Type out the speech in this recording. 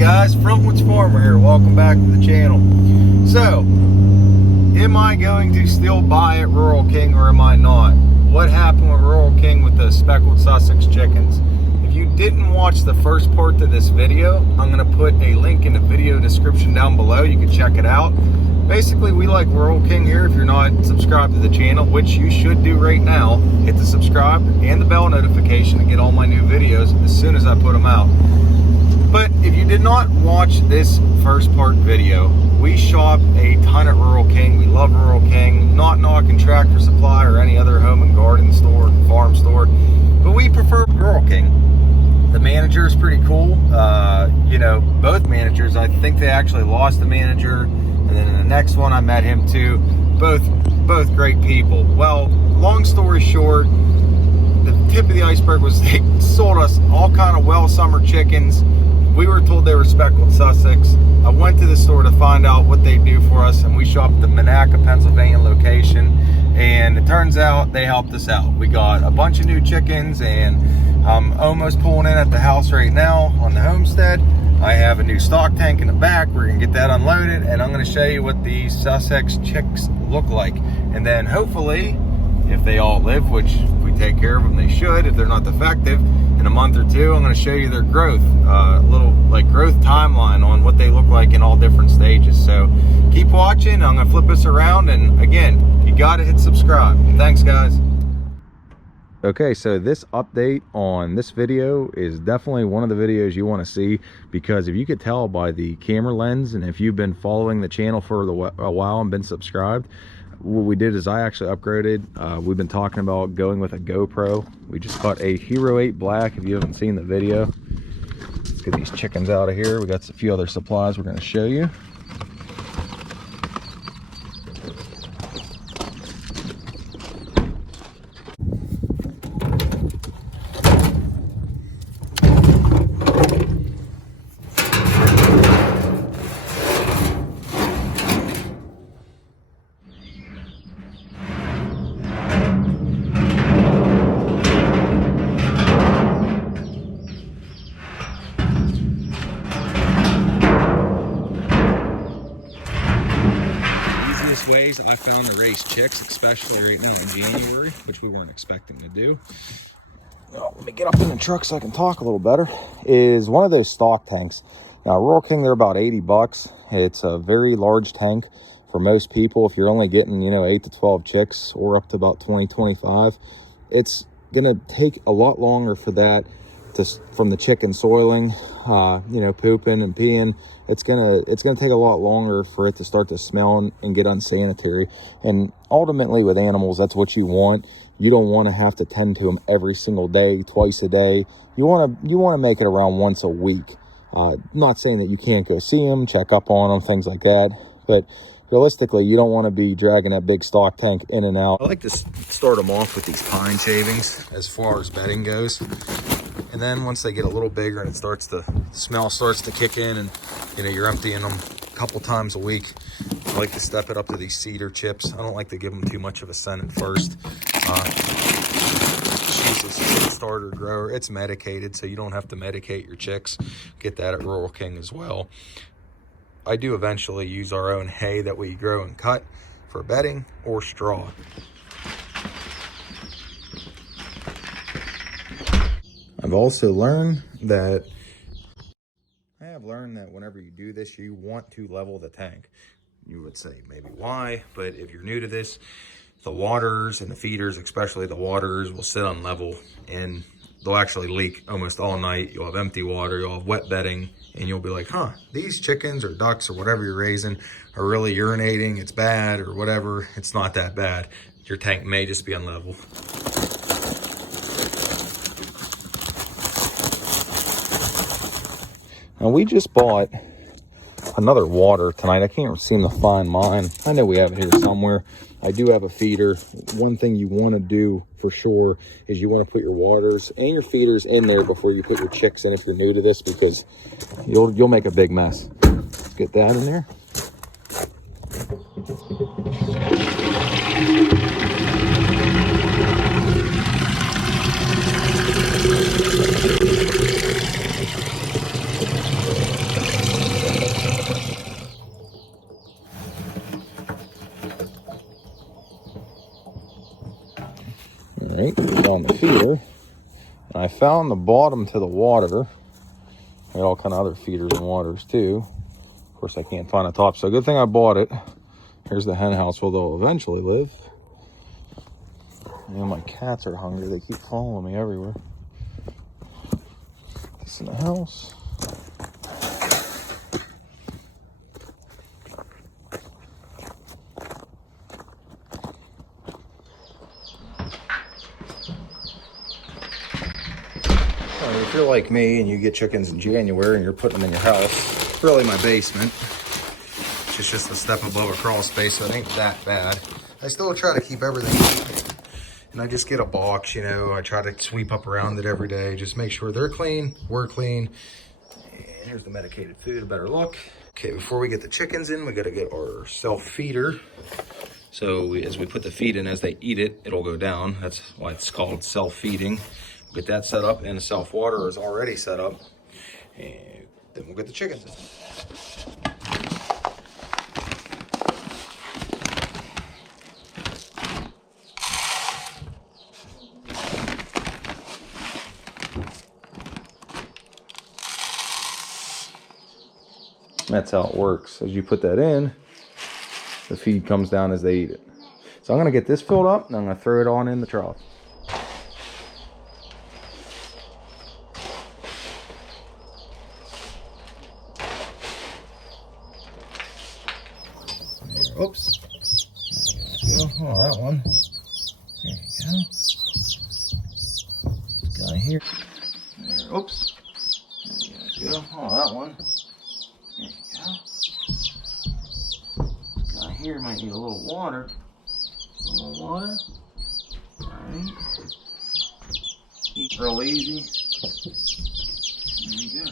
guys, Frontwoods Farmer here. Welcome back to the channel. So, am I going to still buy at Rural King or am I not? What happened with Rural King with the Speckled Sussex chickens? If you didn't watch the first part of this video, I'm going to put a link in the video description down below. You can check it out. Basically, we like Rural King here. If you're not subscribed to the channel, which you should do right now, hit the subscribe and the bell notification to get all my new videos as soon as I put them out. But if you did not watch this first part video, we shop a ton at Rural King. We love Rural King. Not knocking Tractor Supply or any other home and garden store, farm store, but we prefer Rural King. The manager is pretty cool. You know, both managers, I think they actually lost the manager, and then in the next one I met him too. Both great people. Well, long story short, the tip of the iceberg was they sold us all kind of Welsummer chickens. We were told they were Speckled Sussex. I went to the store to find out what they do for us, and we shopped the Monaca, Pennsylvania location, and it turns out they helped us out. We got a bunch of new chickens, and I'm almost pulling in at the house right now on the homestead. I have a new stock tank in the back. We're gonna get that unloaded, and I'm gonna show you what these Sussex chicks look like. And then hopefully, if they all live, which if we take care of them, they should, if they're not defective, in a month or two, I'm going to show you their growth, little like growth timeline on what they look like in all different stages. So keep watching. I'm going to flip this around, and again, you got to hit subscribe. Thanks, guys. Okay, so this update on this video is definitely one of the videos you want to see, because if you could tell by the camera lens, and if you've been following the channel for a while and been subscribed, what we did is I actually upgraded. We've been talking about going with a GoPro. We just caught a Hero 8 Black. If you haven't seen the video, let's get these chickens out of here. We got a few other supplies we're going to show you. Ways I found to raise chicks, especially right now in January, which we weren't expecting to do. Well, let me get up in the truck so I can talk a little better. Is one of those stock tanks. Now, Rural King, they're about 80 bucks. It's a very large tank for most people. If you're only getting, 8 to 12 chicks or up to about 20, 25, it's gonna take a lot longer for that from the chicken soiling, pooping and peeing. It's gonna take a lot longer for it to start to smell and get unsanitary. And ultimately with animals, that's what you want. You don't want to have to tend to them every single day, twice a day. You want to make it around once a week. Not saying that you can't go see them, check up on them, things like that, but realistically, you don't want to be dragging that big stock tank in and out. I like to start them off with these pine shavings as far as bedding goes. And then once they get a little bigger and the smell starts to kick in, and you're emptying them a couple times a week, I like to step it up to these cedar chips. I don't like to give them too much of a scent at first. She's a starter grower. It's medicated, so you don't have to medicate your chicks. Get that at Rural King as well. I do eventually use our own hay that we grow and cut for bedding or straw. I've also learned that whenever you do this, you want to level the tank. You would say maybe why, but if you're new to this, the waters and the feeders, especially the waters, will sit on level and they'll actually leak almost all night. You'll have empty water, you'll have wet bedding, and you'll be like, these chickens or ducks or whatever you're raising are really urinating, it's bad or whatever. It's not that bad. Your tank may just be unlevel. Now, we just bought another water tonight. I can't seem to find mine. I know we have it here somewhere. I do have a feeder. One thing you want to do for sure is you want to put your waters and your feeders in there before you put your chicks in if you're new to this, because you'll make a big mess. Let's get that in there. found the bottom to the water. I got all kind of other feeders and waters too. Of course, I can't find the top, so good thing I bought it. Here's the hen house where they'll eventually live. You know, my cats are hungry. They keep following me everywhere. This in the house. If you're like me and you get chickens in January and you're putting them in your house, it's really my basement. It's just a step above a crawl space, so it ain't that bad. I still try to keep everything neat. And I just get a box, you know, I try to sweep up around it every day. Just make sure they're clean, we're clean. And here's the medicated food, a better look. Okay, before we get the chickens in, we gotta get our self-feeder. So as we put the feed in, as they eat it, it'll go down. That's why it's called self-feeding. Get that set up, and the self-water is already set up. And then we'll get the chickens in. That's how it works. As you put that in, the feed comes down as they eat it. So I'm gonna get this filled up, and I'm gonna throw it on in the trough. Oops. There you go. Oh, that one. There you go. This guy here. There. Oops. There you go. Oh, that one. There you go. This guy here might need a little water. A little water. Alright. Eat real easy. There you go.